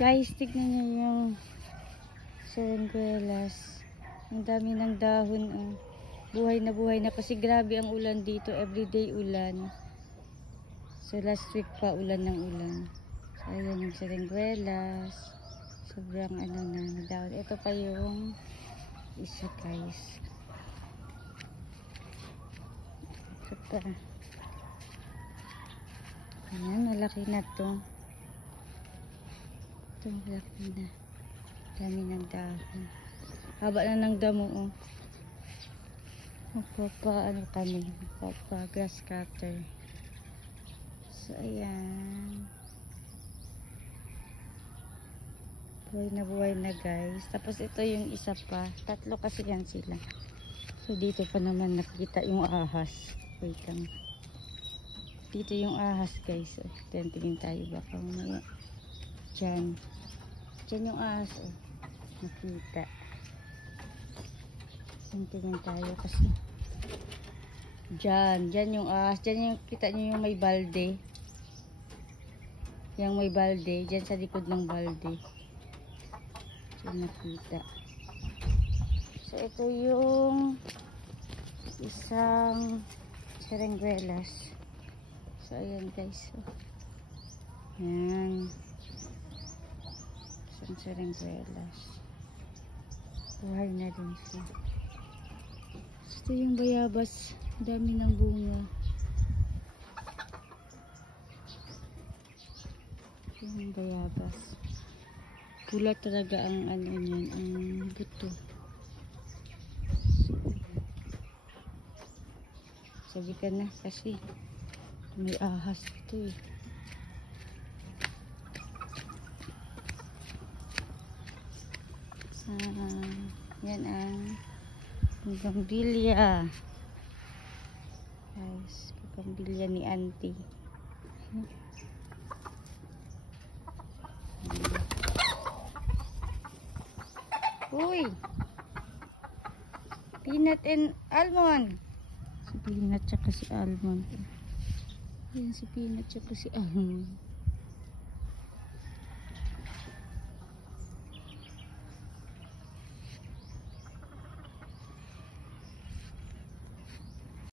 Guys, tignan nyo yung serengguelas. Ang dami ng dahon. Oh. Buhay na kasi grabe ang ulan dito. Everyday ulan. So last week pa ulan ng ulan. So ayan yung serengguelas. Sobrang ano na dahon. Ito pa yung isa guys. Ito pa. Ayan, malaki na to. Ito, malaki na. Dami ng dahon. Haba na ng damo, oh. Ano kami? Grass cutter. So, ayan. Buhay na guys. Tapos ito yung isa pa. Tatlo kasi yan sila. So, dito pa naman nakikita yung ahas. Wait lang. Dito yung ahas guys. So, tingin tayo baka mamaya. Diyan yung ahas, oh. Nakita. Tingnan tayo kasi. Diyan yung ahas. Diyan yung kita nyo yung may balde. Yung may balde. Diyan sa likod ng balde. Diyan nakita. So, ito yung isang serengguelas. So, ayan guys. Ayan. Isang serengguelas. Buhay na din siya. Ito yung bayabas. Dami ng bunga. Ito yung bayabas. Pula talaga ang ano niyan, ang buto. Sabi ka na kasi may ahas ito eh. Yan ang bougainvillea. Guys, bougainvillea ni auntie. Uy! Peanut and almond. Si Peanut tsaka si almond. Yan si Peanut tsaka si almond.